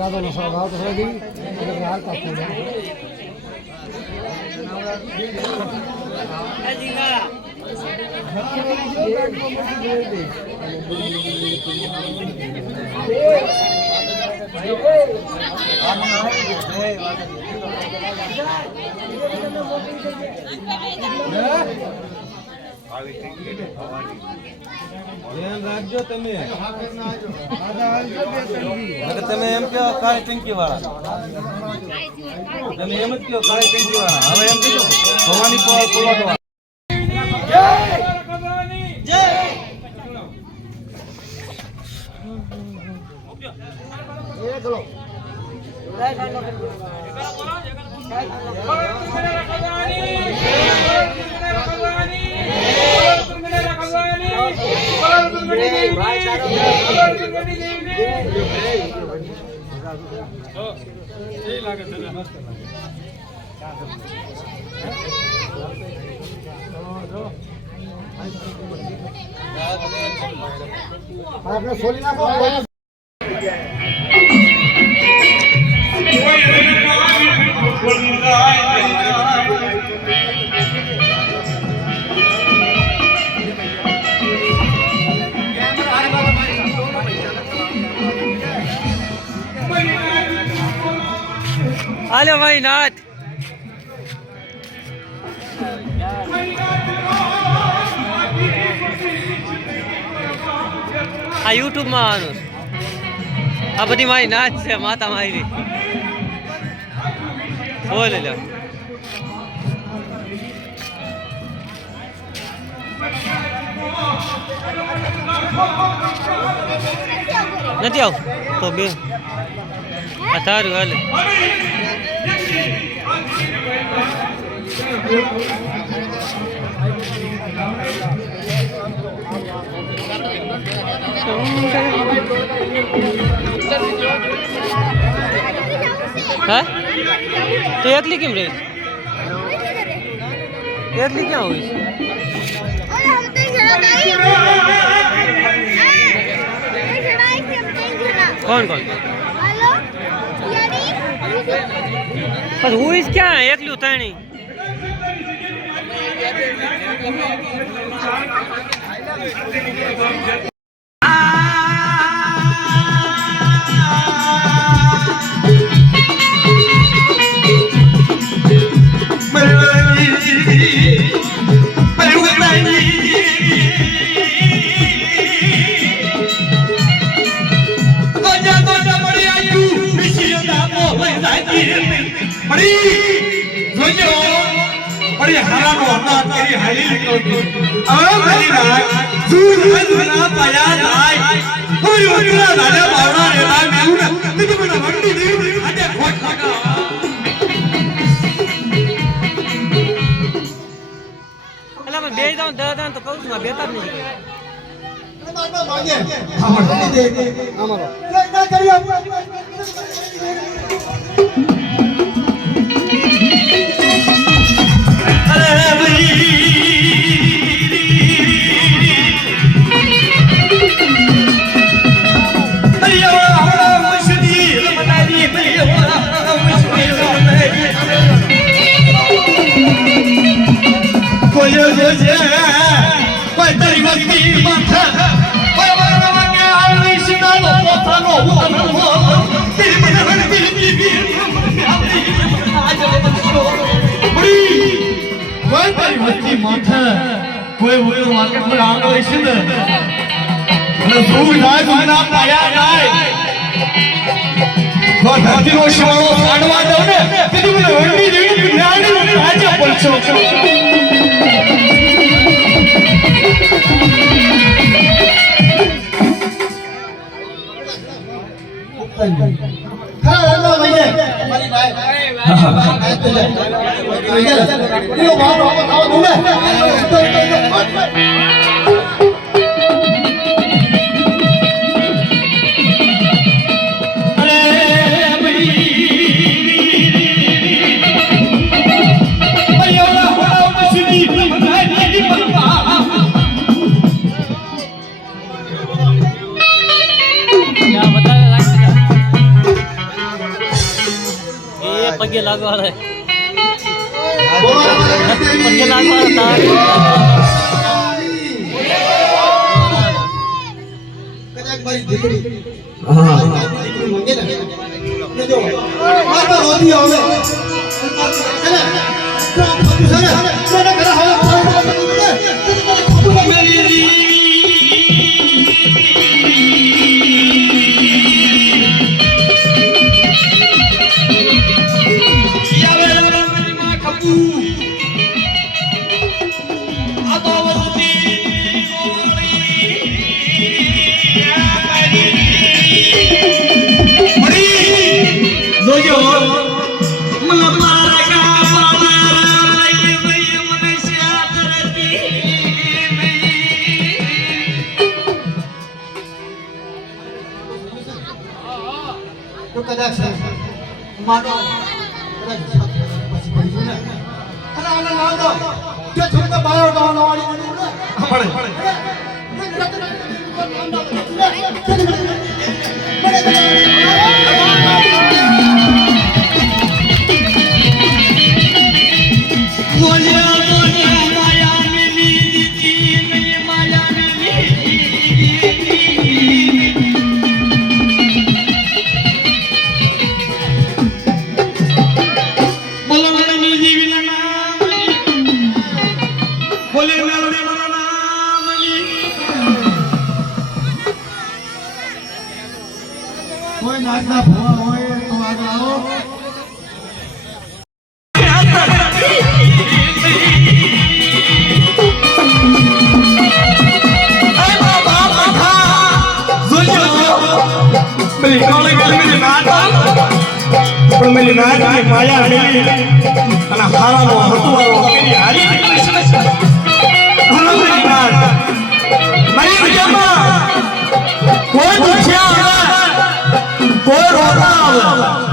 दादा ने स्वागत हो दी हाल का રાખજો તમે તમે એમ કહો કાળી ટંકી વાળા તમે એમ જ કહો કાળી ટંકી વાળા હવે એમ કીધું ભવાની પલોટ आपने सोली ना को हेलो भाई नाथ आ यूट्यूब में आनु आ बड़ी मारी नाच से माता मारी बोल लो नहीं आओ तो बे तारू हाल हाँ तो एकली केम रही एकली क्या हुई कौन कौन बस हुई क्या है एकली उतर नहीं बड़ी हरानो अन्ना तेरी हाली निकलती अब मेरी रात दूर हंसना पाया जाए कोई उतना दादा बावड़ा रहता मैं उन्हें तुझे बना वंडी दी अरे खोट लगा अल्लाह मैं बेच दूँ दर्द तो कहूँ ना बेहतर नहीं हमारा क्या करिए Vai મારી વસ્તી માથે કોઈ વગર વાકે પર આંગો છે ને અને શું જાય તો ના પાયા જાય તો ધરતીનો શિવાળો કાઢવા દો ને તેથી મને વંડી જેવી જ્ઞાની રાજા પડશો પગે લાગવા પગે લાગવા કદાચ મારી દીકરી દીકરી મંગે ને કે જો મારા રોધી આવે અને મને ઘરે હવે કદાચ માનો કદાચ પછી ભઈશું ને અને આને ના દો કે છોકરા બાયો ગાવાનો વાળી ને કોઈ નાચના ભવા હોય તો આગળ આવો મેરી નાથ ની માયા મેલી અને હારાનો હટવારો કરી હારી મેરી નાથ મારી જમા કોઈ દુખ્યા કોઈ રોતા આવે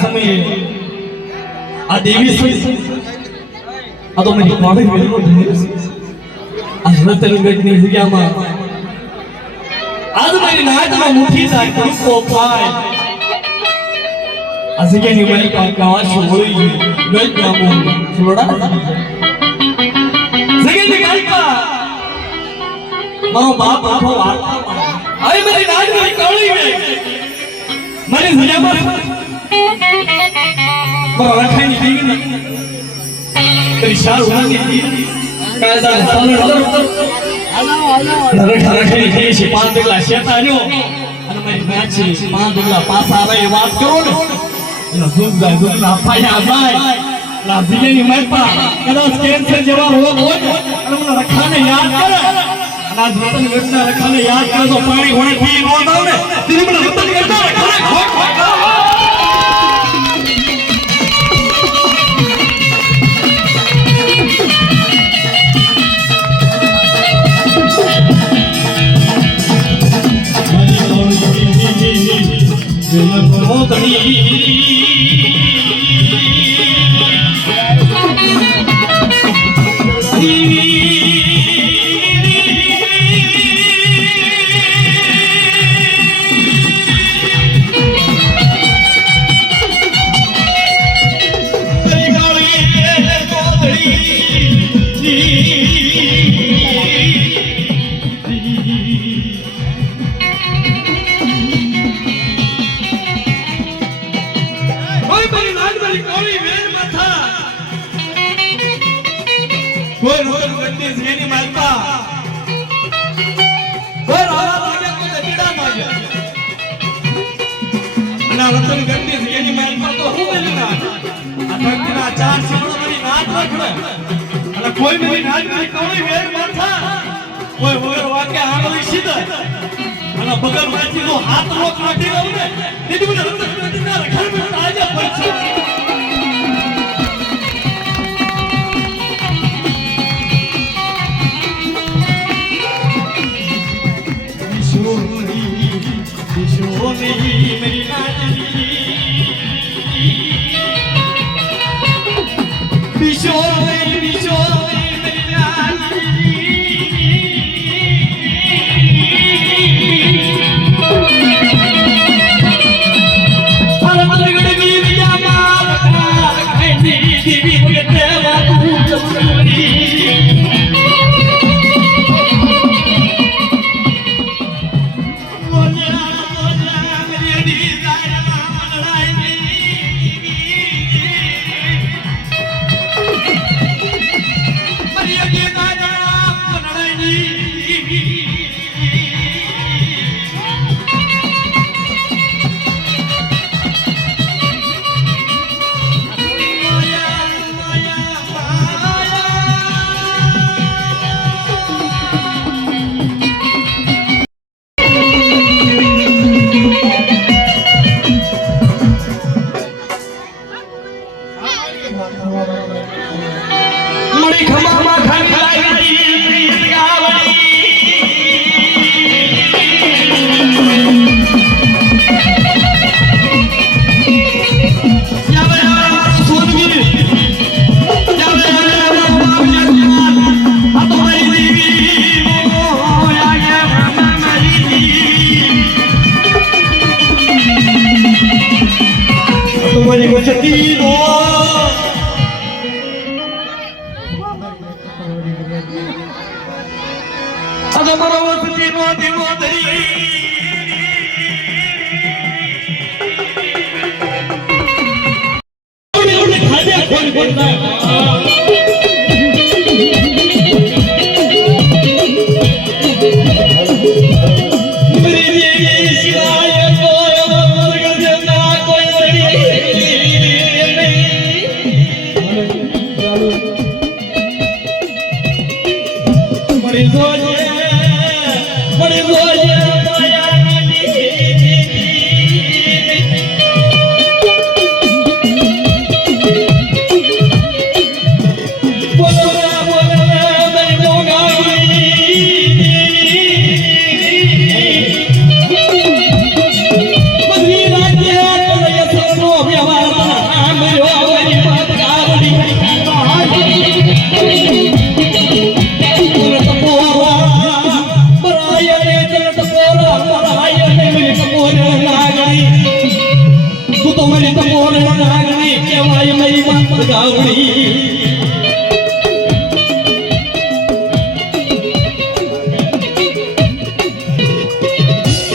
સમયે આ દેવી આ તો મારી પાડી વેલો આ રતનગઢની જગ્યામાં આજ મારી નાટમાં મુઠ્ઠી થાય તો પાય આ જગ્યાની મારી પાસે આવાજ હોઈ ગઈ નામો છોડા જગ્યાની મારી મારો બાપ આખો વાર્તા આય મારી નાટમાં કાળી ગઈ મારી જગ્યામાં રખાઈ ગઈ ને તેરી શાર ઉડાની કાયદા સામે રખાઈ ગઈ છે પાંચ ડગલા શેતાન્યો અને મારી નાચી પાંચ ડગલા પાછા આવે એ વાત કરો ને એનો દુઃખના પાયા જાય લાજીની મારપા કદાચ કેન્સર જેવા રોગ હોય અને મને રખાને યાદ કરે આ રતન ગઢના રખાને યાદ કરે તો પાણી હોણે પી નો દાવ ને તેની મને રતન ગઢના રખાને ખોટ કોઈ રોજ ગંદી જેની માલતા કોઈ રાવા લાગે કોઈ દડીડા માગે અને રતન ગંદી જેની માલતા તો હું બોલી ના આ તકના ચાર શબ્દો મારી નાક રાખડે અને કોઈ મારી નાક મારી કોઈ વેર માથા કોઈ વગર વાકે આંગળી સીધા અને બગર માંથી તો હાથ રોક નાખી દઉં ને તેથી મને રતન ગંદીના રખાલ પર તાજા પડશે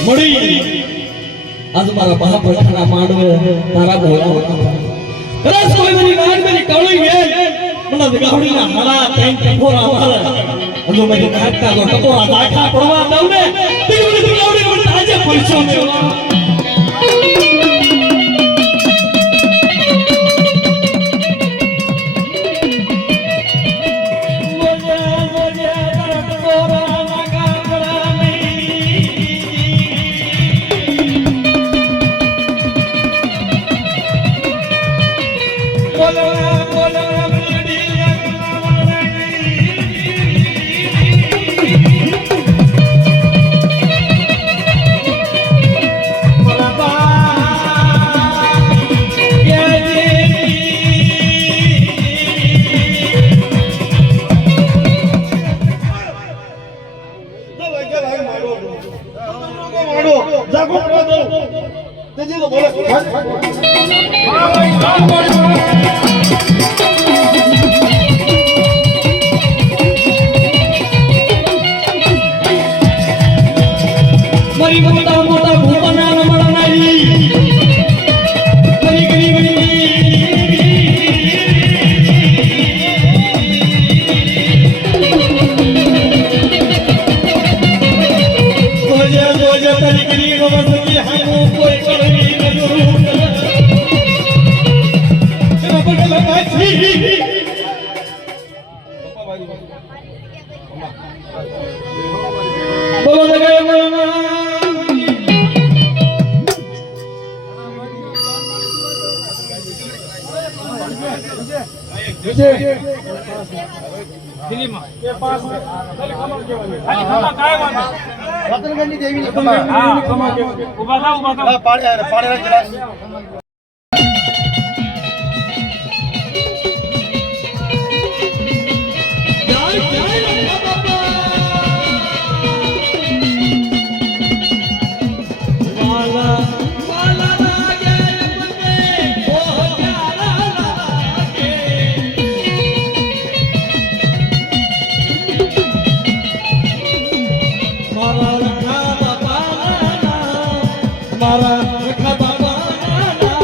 मेरी आज मारा महाप्रश्न मांडवे तारा बोला कदाच कोई मेरी नाक मेरी कवळी गेल मला गावडीला हरा टाइम टपोरा मारा अजून मेरी नाक का टपोरा दाखा पडवा लावले ती मेरी गावडी कोण ताजे पैसे Moja, moja, para મારી મોટા મોટા ભૂપના નમણાઈ ગરી ગરી ગોજે ગોજે તરી ગરી ગવસતી હામો કોઈ કરી નજરું એના બગલ કાછી બોલો જય મા રતનગંજની દેવીની ખબર. પાડે જરા. મારા રખા બાપા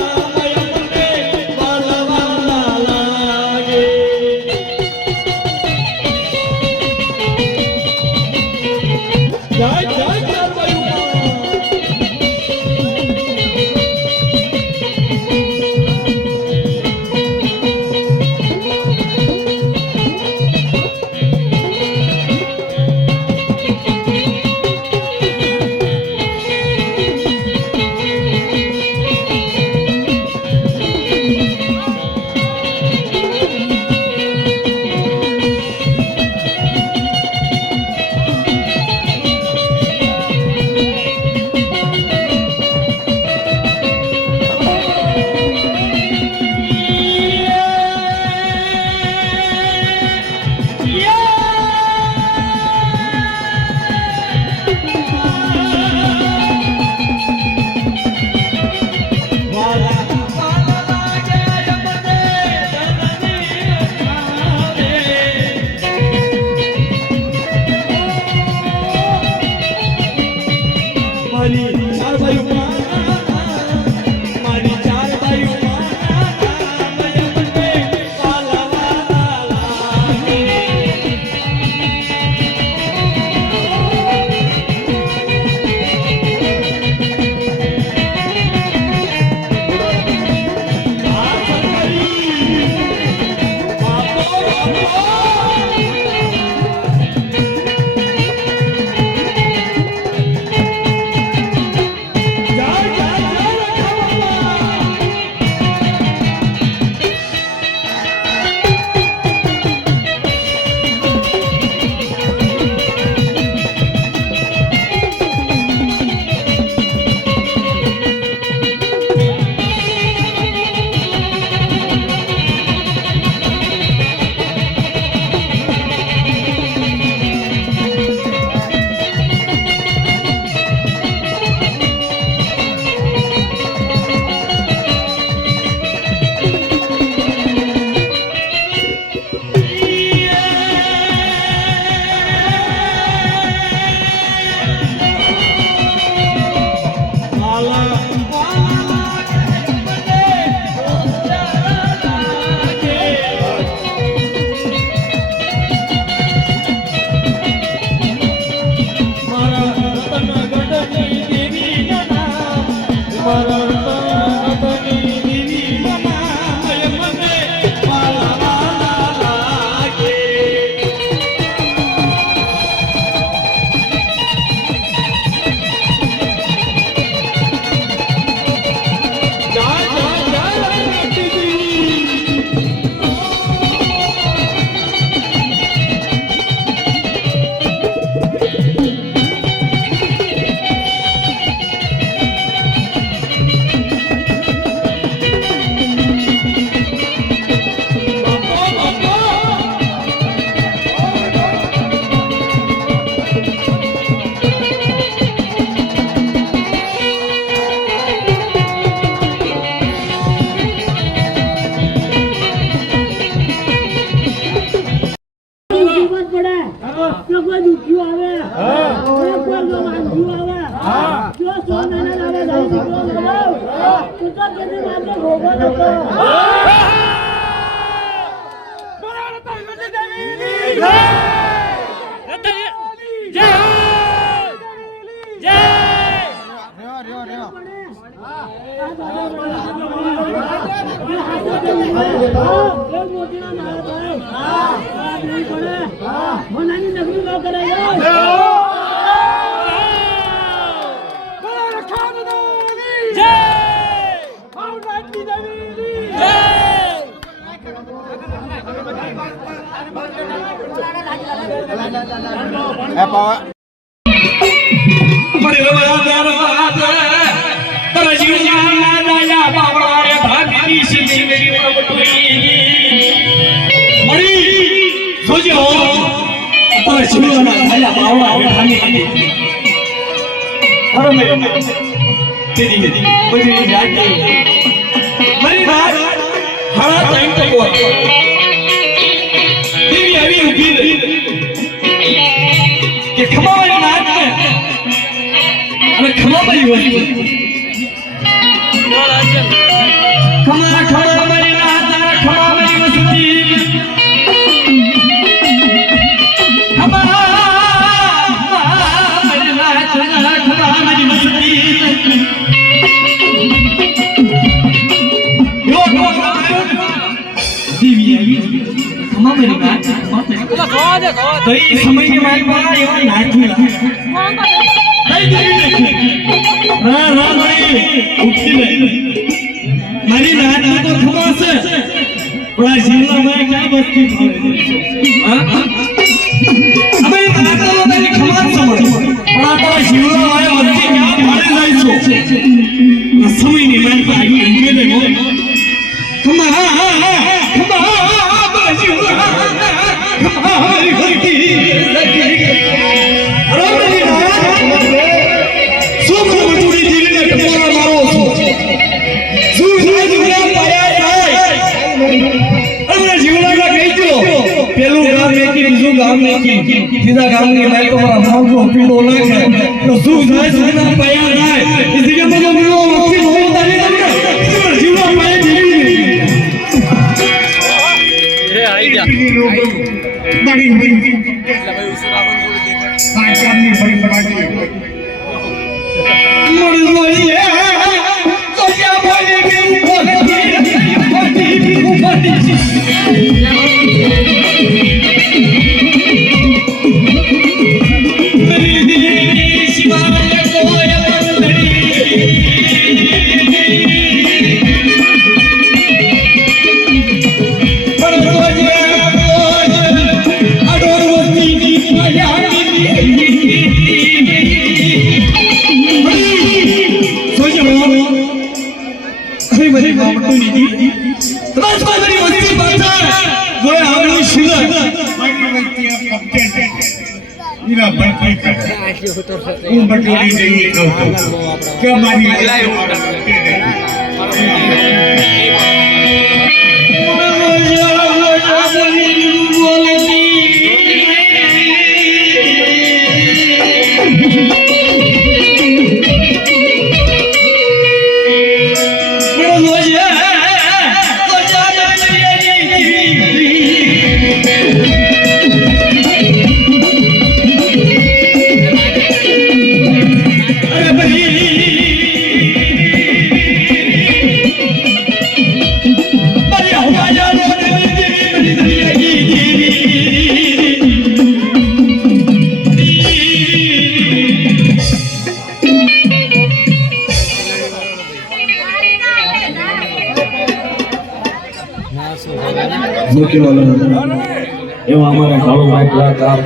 એવા અમારા કાળુભાઈ કલાકાર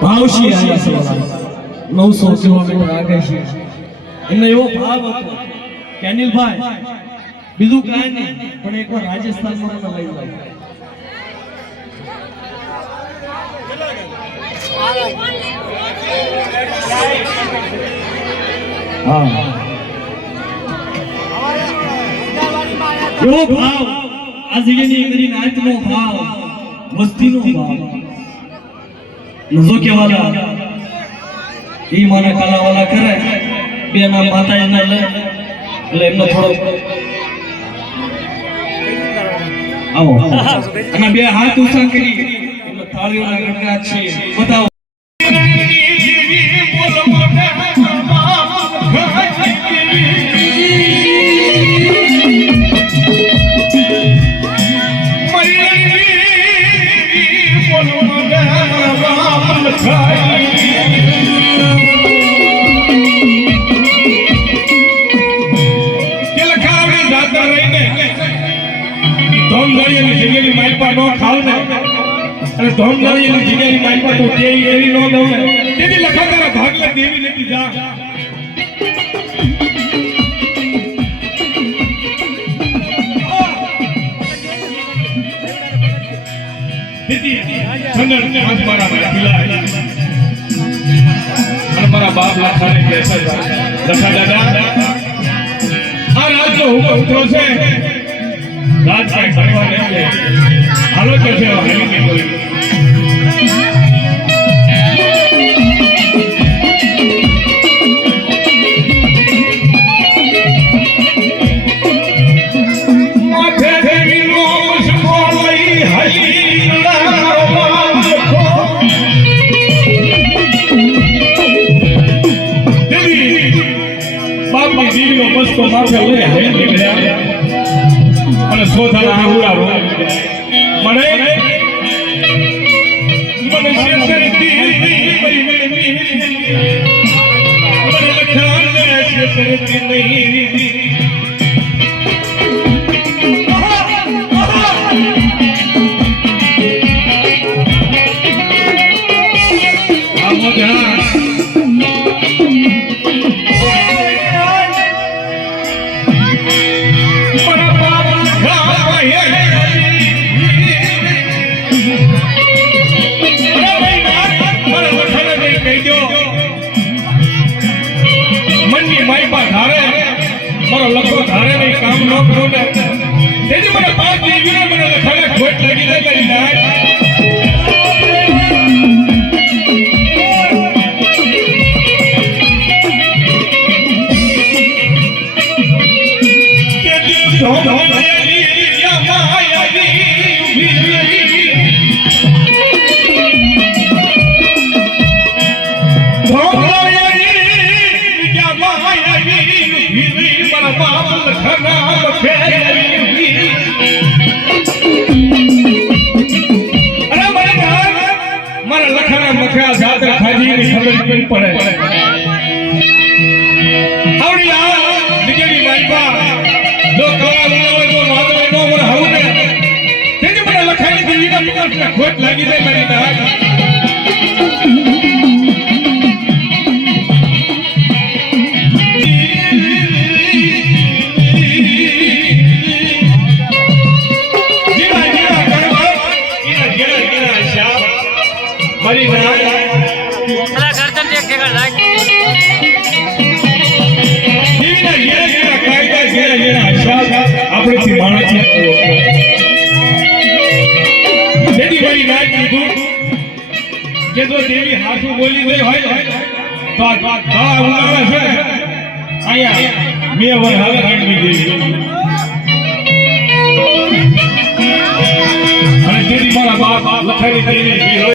ભાવશી આવ્યા છે 900 કિલોમીટર આગળ છે એમને એવો ભાવ હતો કે અનિલભાઈ બીજું કાંઈ નહીં પણ એકવાર રાજસ્થાનમાં મને લઈ જાઓ હા એવો ભાવ આ જગ્યાની એકરી નાચનો ભાવ મસ્તીનો ભાવ નજો કેવાલા ઈ મને કલાવાલા કરે બે નામ માતાજીના લે એટલે એમનો થોડો આવો અને બે હાથ ઊંચા કરી એમનો તાળીઓના ગણગણાટ છે બતાવો અને ધોમદારીની જગ્યાની માલપા તો તેવી એવી નો દઉં ને તેથી લખા તારા ભાગલા દેવી લેતી જા તેથી સંગણ હાથ મારા પીલા અને મારા બાપ લખાને કહેશે લખા દાદા આ રાજનો હુકમ ઉતરો છે રાજ કાંઈ કરવા નથી હાલો તો છે હાલી નહીં બોલી મસ્તો માથે લઈ હાલી નીકળ્યા અને સોધાના આંગુડા મને શેતરતી મને લખાને શેતરતી નહીં આ મોઢા લખો ધારે નહીં કામ ન કરો ને તેથી મને 5 દીવીને મને લખાને ખોટ લાગી જાય મારી નાક કે ધોમ ધોમયાની યમાયાની મારા લખાના મખા જાતર ખાજીની ખબર પડી પડે આવડી આ દીકરી માઈબા જો કળા ઉલાવે જો માદરે નો મને હાવું ને તેથી મને લખાની દીવીના મુકટને ખોટ લાગી જાય મારી નાક કે જો દેવી હાસુ બોલી ગઈ હોય તો આ ઉલાવે છે અહીંયા બે વર હવે કાઢવી દેવી અને તેરી મારા બાપ લખાઈ દેવી